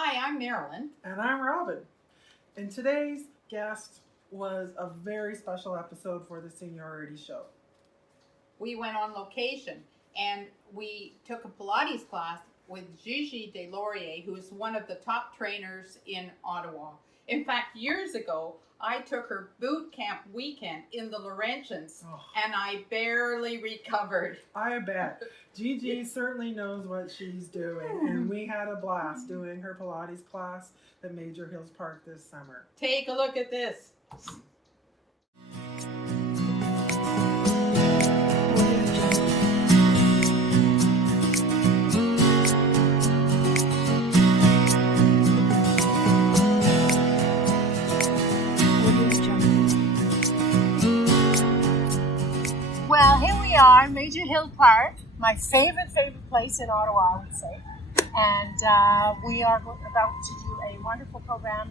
Hi, I'm Marilyn. And I'm Robin. And today's guest was a very special episode for the Seniority Show. We went on location and we took a Pilates class with GiGi who is one of the top trainers in Ottawa. In fact, years ago, I took her boot camp weekend in the Laurentians and I barely recovered. I bet. GiGi certainly knows what she's doing, and we had a blast doing her Pilates class at Major Hills Park this summer. Take a look at this. Well, here we are, Major Hill Park, my favorite place in Ottawa, I would say. And we are about to do a wonderful program,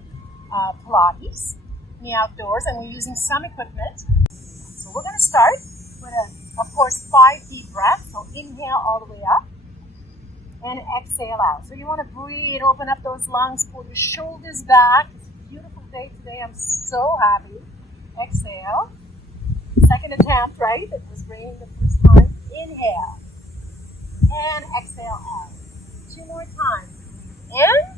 Pilates, in the outdoors, and we're using some equipment. So we're going to start with, of course, 5 deep breaths. So inhale all the way up and exhale out. So you want to breathe, open up those lungs, pull your shoulders back. It's a beautiful day today. I'm so happy. Exhale. Second attempt, right? It was raining the first time. Inhale. And exhale out. 2 more times. In.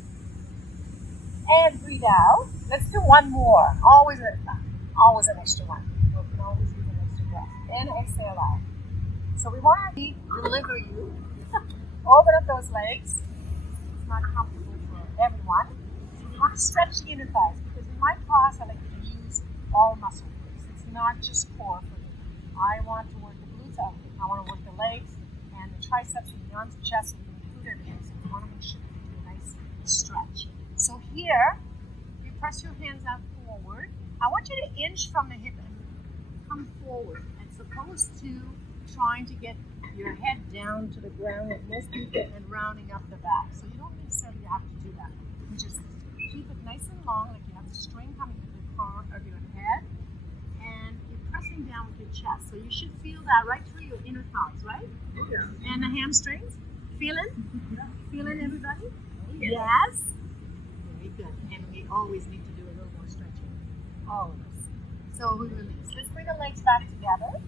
And breathe out. Let's do one more. Always an extra one. We can always use an extra breath. And exhale out. So we want to deliver you. Open up those legs. It's not comfortable for everyone. So we want to stretch the inner thighs, because in my class I like to use all muscle groups. It's not just core for me. I want to work the glutes out. I want to work the legs and the triceps and the arms and chest, and include everything. So we want to make sure we do a nice stretch. So here, you press your hands out forward. I want you to inch from the hip and come forward, as opposed to trying to get your head down to the ground like most people and rounding up the back. So you don't necessarily have to do that. You just keep it nice and long, like you have a string coming to the core of your head, and you're pressing down with your chest. So you should feel that right through your inner thighs, right? Yeah. And the hamstrings. Feeling? Yeah. Feeling, everybody? Yeah. Yes? Very good. And we always need to do a little more stretching. Always. So we release. Let's bring the legs back together.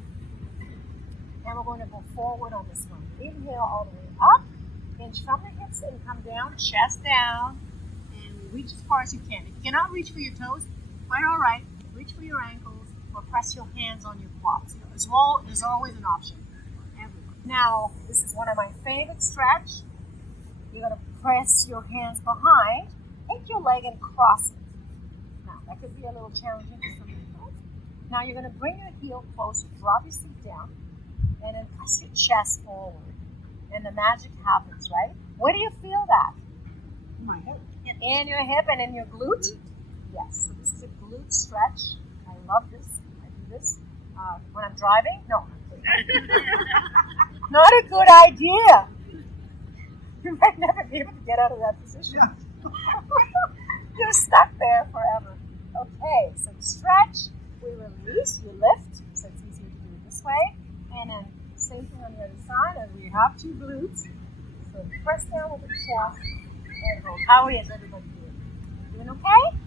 And we're going to go forward on this one. Inhale all the way up. Inch from the hips and come down. Chest down. And reach as far as you can. If you cannot reach for your toes, quite all right. Reach for your ankles or press your hands on your quads. There's always an option. Everywhere. Now, this is one of my favorite stretch. You're going to press your hands behind. Take your leg and cross it. Now, that could be a little challenging for some people. Now, you're going to bring your heel close, drop your seat down, and then press your chest forward. And the magic happens, right? Where do you feel that? My hip. In your hip and in your glute? Yes. So this is a glute stretch. I love this. I do this when I'm driving. No. Not a good idea. You might never be able to get out of that position. Yeah. You're stuck there forever. Okay, so stretch, we release, you lift, so it's easier to do it this way. And then same thing on the other side, and we have 2 glutes. So press down with the chest and hold. How is everybody doing? Doing okay?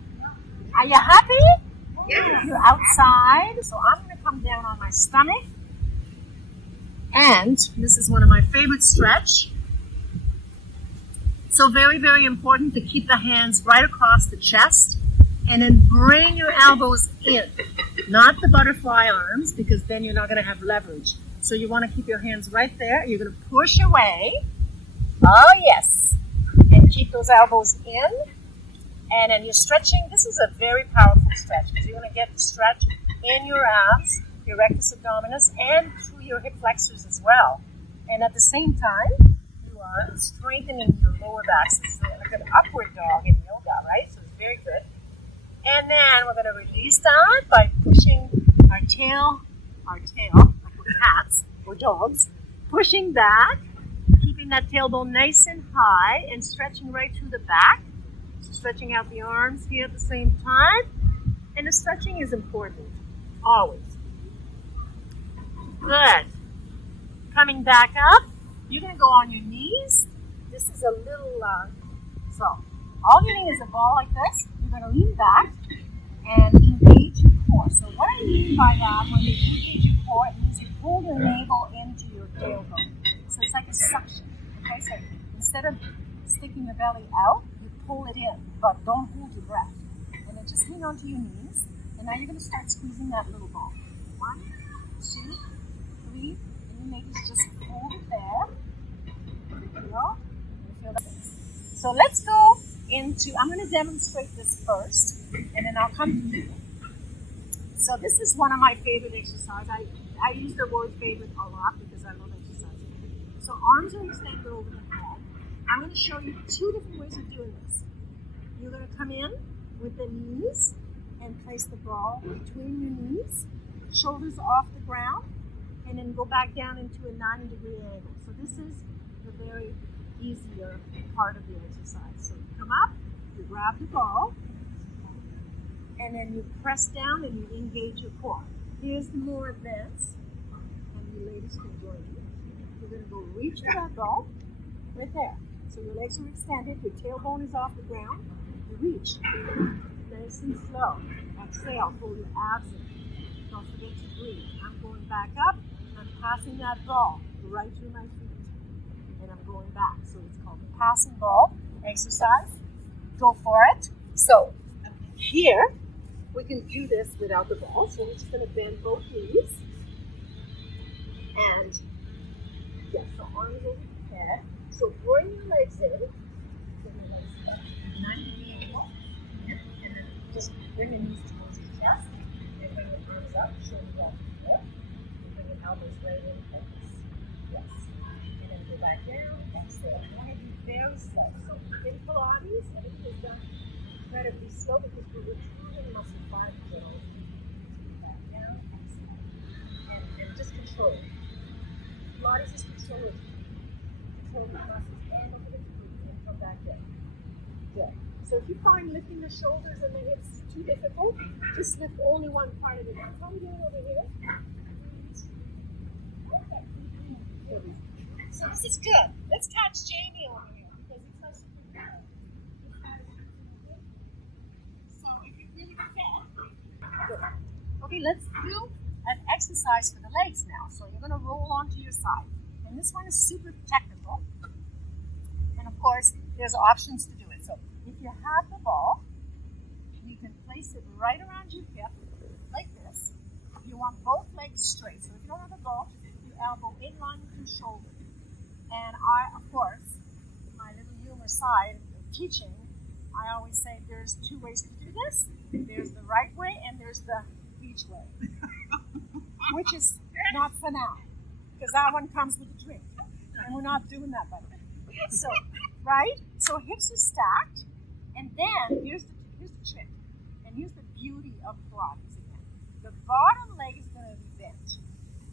Are you happy? Yes. You're outside. So I'm going to come down on my stomach. And this is one of my favorite stretch. So very, very important to keep the hands right across the chest. And then bring your elbows in. Not the butterfly arms, because then you're not going to have leverage. So you want to keep your hands right there. You're going to push away. Oh, yes. And keep those elbows in. And then you're stretching. This is a very powerful stretch, because you're going to get the stretch in your abs, your rectus abdominis, and through your hip flexors as well. And at the same time, you are strengthening your lower back. So this is like an upward dog in yoga, right? So it's very good. And then we're going to release that by pushing our tail, like we're cats or dogs, pushing back, keeping that tailbone nice and high, and stretching right through the back. So stretching out the arms here at the same time. And the stretching is important, always. Good. Coming back up, you're going to go on your knees. This is a little, so All you need is a ball like this. You're going to lean back and engage your core. So what I mean by that, when you engage your core, it means you pull your navel into your tailbone. So it's like a suction. Okay, so instead of sticking your belly out, you pull it in, but don't hold your breath. And then just hang on to your knees. And now you're going to start squeezing that little ball. 1, 2, 3, and you maybe just hold it there. You know? You feel that? So let's go into, I'm going to demonstrate this first, and then I'll come to you. So this is one of my favorite exercises. I use the word favorite a lot because I love exercising. So arms are extended over the head. I'm going to show you 2 different ways of doing this. You're going to come in with the knees and place the ball between your knees, shoulders off the ground, and then go back down into a 90-degree angle. So this is the very easier part of the exercise. So you come up, you grab the ball, and then you press down and you engage your core. Here's the more advanced, and you ladies can join me. You're going to go reach for that ball right there. So your legs are extended, your tailbone is off the ground. You reach, nice and slow. Exhale, pull your abs in. Don't forget to breathe. I'm going back up. I'm passing that ball right through my feet. And I'm going back. So it's called the passing ball exercise. Go for it. So here, we can do this without the ball. So we're just going to bend both knees. And yes, so arms over the head. So bring your legs in. Bring your legs up. 90 angle. And then just bring your knees towards your chest. And bring your arms up, shoulders up. Here. Bring your elbows right in place. Yes. And then go back down. Exhale. Go ahead and be very slow. So in Pilates, everything is done incredibly slow because we're returning muscle fibers. Back down. Exhale. And just control it. Pilates is controlling. Control the muscles and over the glutes and come back in. Good. So if you find lifting the shoulders and the hips too difficult, just lift only one part of it. Now come down over here. Okay. So this is good. Let's catch Jamie over here because it's my super good. So if you really can. Good. Okay, let's do an exercise for the legs now. So you're going to roll onto your side. And this one is super technical. And of course, there's options to do it. So if you have the ball, you can place it right around your hip, like this. You want both legs straight. So if you don't have a ball, you elbow in line with your shoulder. And I, of course, my little humor side of teaching, I always say there's 2 ways to do this. There's the right way and there's the beach way. Which is not for now. Because that one comes with a drink. And we're not doing that, by the way. So, right? So hips are stacked. And then, here's the trick. And here's the beauty of Pilates again. The bottom leg is going to be bent.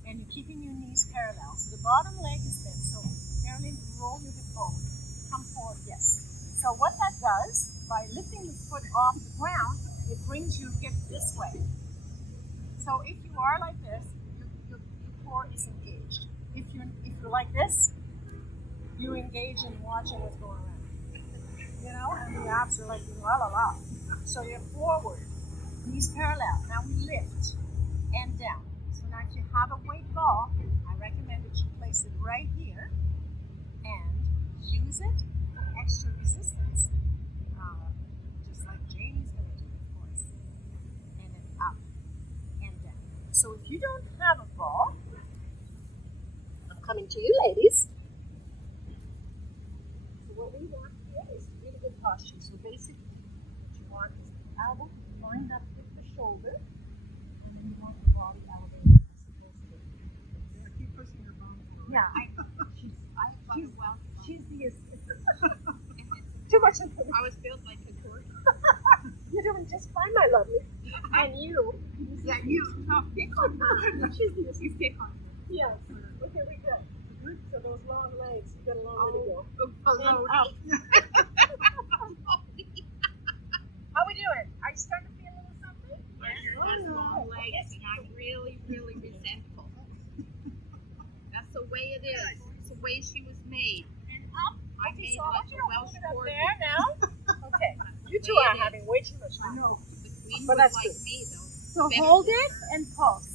And you're keeping your knees parallel. So the bottom leg is bent. So, Merilyn, roll your hip forward. Come forward, yes. So what that does, by lifting the foot off the ground, it brings your hip this way. So if you are like this, your core is engaged. If you're like this, you engage in watching what's going on. You know, and the abs are like la la la. So you're forward, knees parallel. Now we lift and down. So now if you have a weight ball, I recommend that you place it right here and use it for extra resistance, just like Jamie's going to do, of course. And then up and down. So if you don't have a ball, I'm coming to you, ladies. So what we want here is really good posture. So basically, what you want is the elbow lined up with the shoulder, and then you want the body elevated. Keep pushing your bum forward. Yeah, she's the too much information. I was built like a court. You're doing just fine, my lovely. And you. Yeah, you. No, pick on her. She's the You pick on her. Yes. Okay, we go. So those long legs, you got a long way to go. Hello. How we doing? Are you starting to feel a little something? She has long legs, and I'm really, really resentful. That's the way it is. It's the way she was made. And up. I Okay, made so I want like you a to Welsh hold it up corgi. there now. Okay. two way are it is. having way too much fun. know. The queen But was that's like good. me though. So Better hold than it her. and pulse.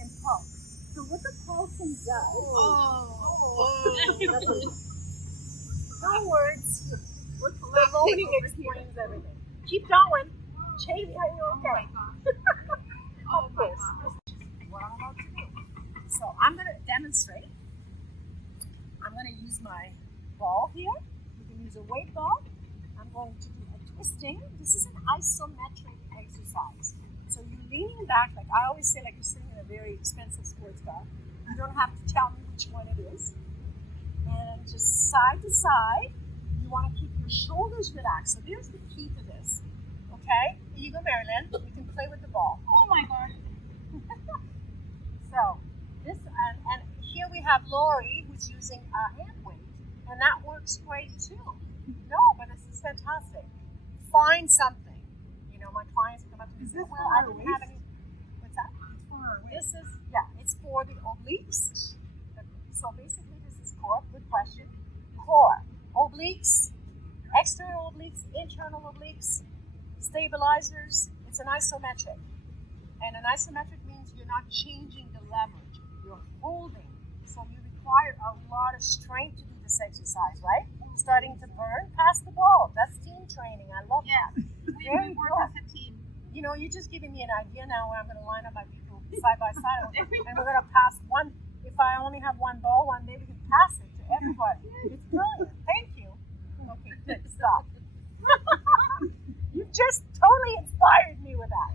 And pulse. So what the pulsing does, no words, the loading explains everything. Keep going. Jamie, are you Oh my okay? god. Oh Of my course. god. This is what I'm about to do. So I'm going to demonstrate. I'm going to use my ball here. You can use a weight ball. I'm going to do a twisting. This is an isometric exercise. So you're leaning back, like I always say, like you're sitting in a very expensive sports car. You don't have to tell me which one it is. And just side to side. You want to keep your shoulders relaxed. So here's the key to this. Okay? Here you go, Merilyn. You can play with the ball. Oh my god. So this and here we have Lori who's using a hand weight, and that works great too. No, but this is fantastic. Find something. You know, my clients come up to me and say, Is this "Well, for I our didn't have waist? any." What's that? It's for our waist. This is it's for the obliques. So basically, this is core. Good question. Core, obliques, external obliques, internal obliques, stabilizers. It's an isometric. And an isometric means you're not changing the leverage, you're holding. So you require a lot of strength to do this exercise, right? Starting to burn, pass the ball. That's team training. I love that. Very We work good. as a team. You know, you're just giving me an idea now where I'm going to line up my people side by side, and we're going to pass one. If I only have one ball one day, we can pass it to everybody. It's brilliant. Thank you. Okay, good. Stop. You just totally inspired me with that.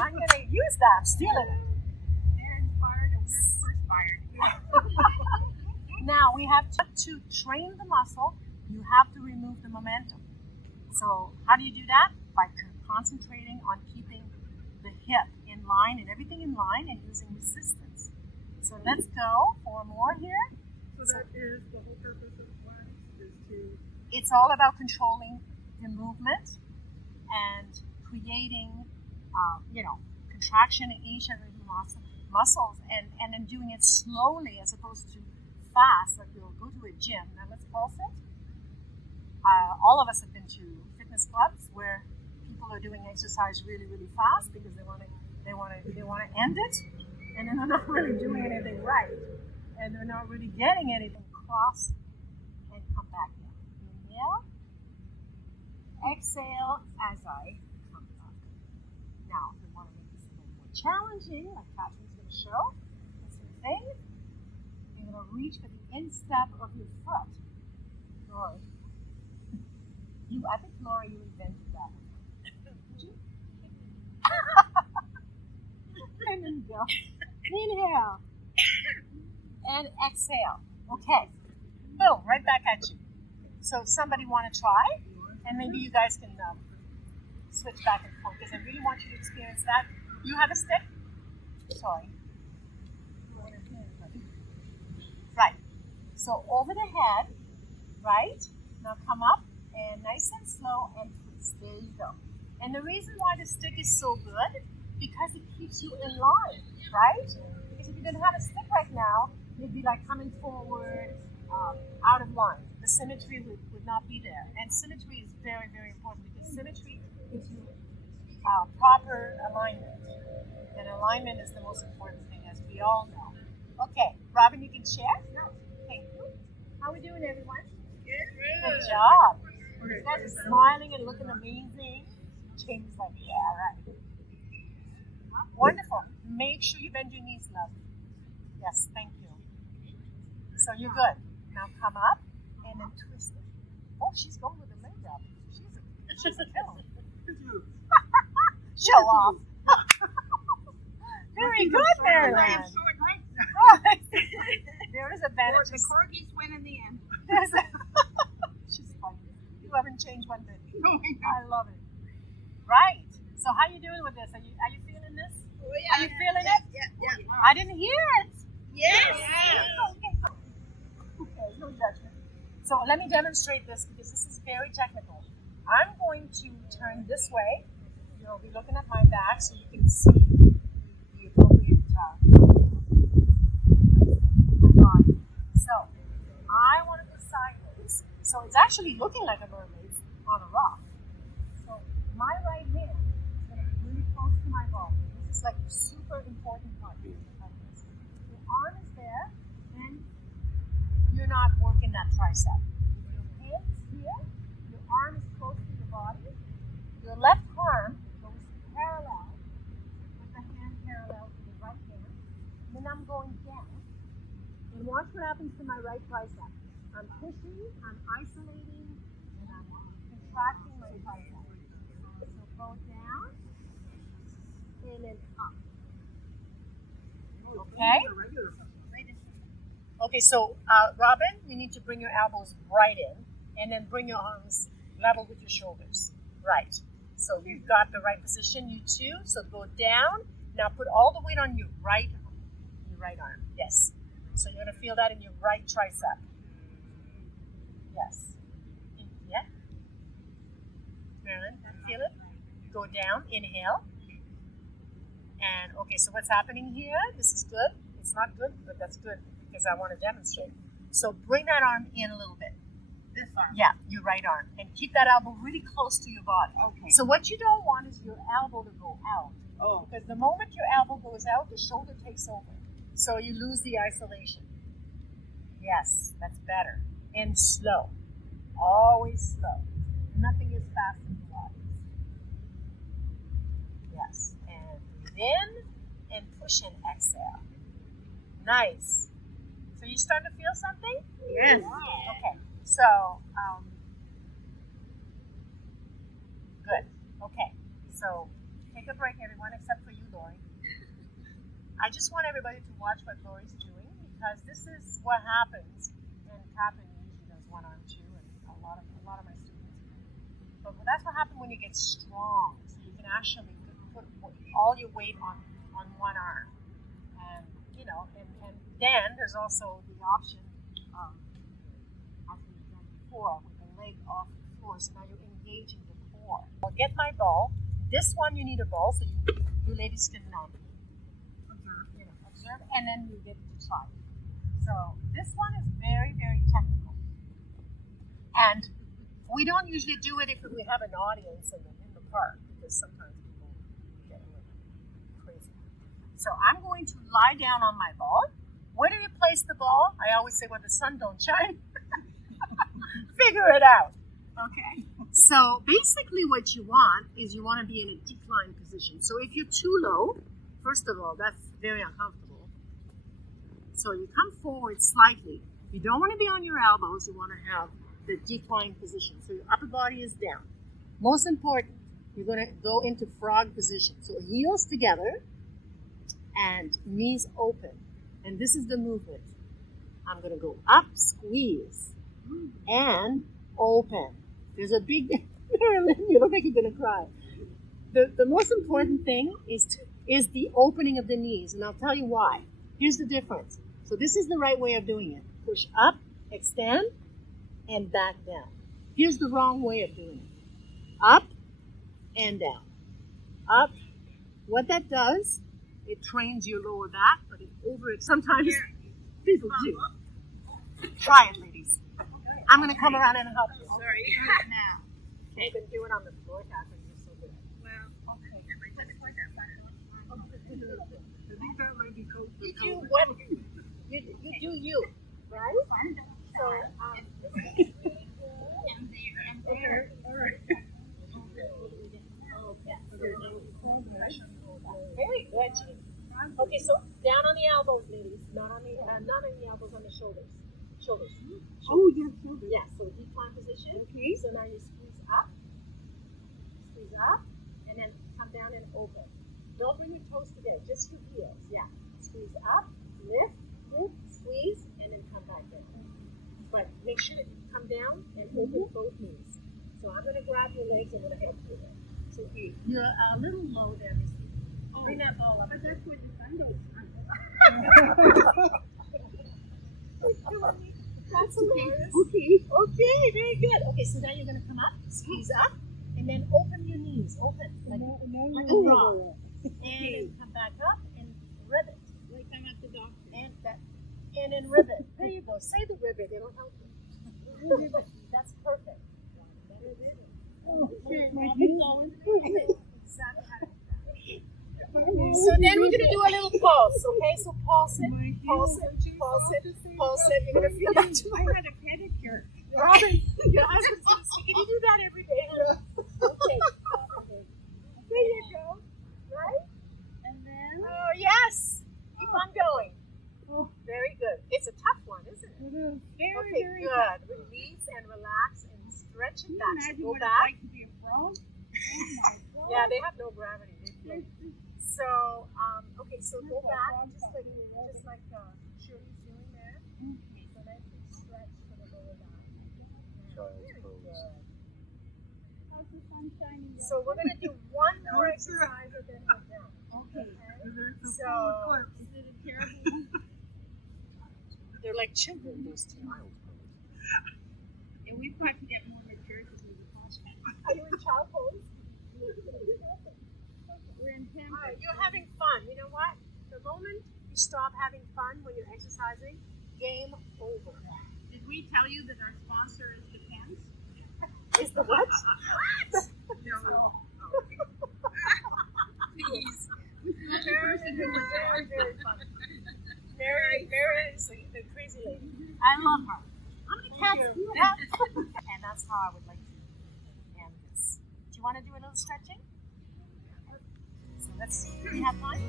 I'm going to use that. I'm stealing it. They're inspired and we're perspired. Now we have to train the muscle. You have to remove the momentum. So how do you do that? By concentrating on keeping the hip in line and everything in line and using resistance. So let's go for more here. So that is the whole purpose of class is to. It's all about controlling the movement and creating, contraction in each of the muscles and then doing it slowly as opposed to fast, like you'll go to a gym. Now let's pulse it. All of us have been to fitness clubs where people are doing exercise really, really fast because they want to end it, and then they're not really doing anything right, and they're not really getting anything across, and come back down. Inhale, exhale as I come up. Now, if you want to make this a little more challenging, like Catherine's going to show, the same thing. You're going to reach for the instep of your foot. Lori. I think, Lori, you invented that. Did you? And then go. Inhale. And exhale. Okay. Boom, right back at you. So if somebody want to try, and maybe you guys can switch back and forth, because I really want you to experience that. You have a stick? Sorry. Right. So over the head, right? Now come up and nice and slow and twist. There you go. And the reason why the stick is so good, because it keeps you in line, right? Because if you didn't have a stick right now, you'd be like coming forward, out of line. The symmetry would not be there. And symmetry is very, very important because symmetry gives you proper alignment. And alignment is the most important thing, as we all know. Okay, Robin, you can share? No. Thank you. How are we doing, everyone? Good job. You guys are smiling and looking amazing. Jamie's like, yeah, right. Wonderful. Make sure you bend your knees, love. Yes, thank you. So you're good. Now come up and then twist it. Oh, she's going with the leg up. She's a killer. Show off. Very good, Merilyn. There is advantage. The corgis win in the end. She's funny. You haven't changed one bit. Oh my I love it. Right. So how you doing with this? Are you feeling this? Oh, yeah. Are you feeling it? Yeah. I didn't hear it. Yes. Okay, no judgment. So let me demonstrate this because this is very technical. I'm going to turn this way. You'll be looking at my back so you can see the appropriate body. So I want to go sideways. So it's actually looking like a mermaid on a rock. So is like the super important part. Like this. Your arm is there, and you're not working that tricep. Your hand is here, your arm is close to your body, your left arm goes parallel with the hand parallel to the right hand, and then I'm going down. And watch what happens to my right tricep. I'm pushing, I'm isolating, and I'm contracting my tricep. So go down, and then up. Okay? Okay, so Robin, you need to bring your elbows right in, and then bring your arms level with your shoulders. Right. So you've got the right position, you too. So go down. Now put all the weight on your right arm. Yes. So you're going to feel that in your right tricep. Yes. Yeah. Merilyn, feel it? Go down, inhale. And okay, so what's happening here? This is good. It's not good, but that's good because I want to demonstrate. So bring that arm in a little bit. This arm. Yeah, your right arm. And keep that elbow really close to your body. Okay. So what you don't want is your elbow to go out. Oh. Because the moment your elbow goes out, the shoulder takes over. So you lose the isolation. Yes, that's better. And slow. Always slow. Nothing is fast in Pilates. Yes. And breathe in and push and exhale. Nice. So you starting to feel something? Yes. Okay. So, good. Okay. So take a break, everyone, except for you, Lori. I just want everybody to watch what Lori's doing because this is what happens. And Catherine usually does one arm too, and a lot of my students. But that's what happens when you get strong. So you can actually put all your weight on one arm, and and then there's also the option of, as we've done before, with the leg off the floor. So now you're engaging the core. I'll get my ball. This one you need a ball, so you ladies can observe, and then you get to try. So this one is very, very technical. And we don't usually do it if we have an audience in the park, because sometimes people get a little crazy. So I'm going to lie down on my ball. Where do you place the ball? I always say where the sun don't shine. Figure it out. Okay. So basically what you want is you want to be in a decline position. So if you're too low, first of all, that's very uncomfortable. So you come forward slightly. You don't want to be on your elbows. You want to have the decline position. So your upper body is down. Most important, you're going to go into frog position. So heels together and knees open. And this is the movement. I'm going to go up, squeeze, and open. There's a big, Merilyn, you look like you're going to cry. The most important thing is the opening of the knees. And I'll tell you why. Here's the difference. So this is the right way of doing it. Push up, extend, and back down. Here's the wrong way of doing it. Up and down. Up. What that does, it trains your lower back, but sometimes people do. Try it, ladies. I'm going to come around and help you. Sorry. Now. You can do it on the floor, Catherine. You're so good. Well, okay. I think that might be cool. You do what? You do you, right? So, And there. All right. Very good, Jean. Okay, so down on the elbows, ladies. Not on the elbows, on the shoulders. Shoulders. Oh, yeah, shoulders. Yeah, so decline position. Okay. So now you squeeze up, and then come down and open. Don't bring your toes together, just your heels. Yeah. Squeeze up, lift, squeeze, and then come back down. But make sure that you come down and open both knees. So I'm going to grab your legs and I'm going to help you there. So you're a little low there, Missy. Bring that ball up. But that's what the sun goes. That's hilarious. Okay, very good. Okay, so now you're going to come up, squeeze up, and then open your knees. Open. Like a draw. And then come back up and ribbit. Like I'm at the doctor. And then ribbit. There you go. Say the ribbit. It'll help you. Ribbit. That's perfect. Oh, Okay, my keep going. Exactly how to do that. So then we're gonna do a little pulse, okay? So pulse it, pulse it, pulse it, pulse it. You're gonna feel that tomorrow. I had a pedicure. Robin, your husband's gonna say, can you do that every day? Okay. There you go. Right? And then Oh yes. Keep on going. Very good. It's a tough one, isn't it? it is very, Okay, very good. Release and relax and stretch it back. So imagine go what back. it's like to be a frog. Oh my God. Yeah, they have no gravity. They float. So, okay, so go back, just like Shirley's doing there. So nice and stretch for the lower back. Very good. How's the sun shining? So we're gonna do one more exercise and then we're done. Okay. So Is it a terrible? they're like children, those two. And we've got to get more mature because we're the hospital. Are you in child pose? We're in Tampa. All right, you're having fun. You know what? The moment you stop having fun when you're exercising, game over. Did we tell you that our sponsor is the Pens? Is the what? No. Please. Very, very fun. Mary is the crazy lady. I love her. How many cats do you have? And that's how I would like to end this. Do you want to do a little stretching? So let's see. Do we have time?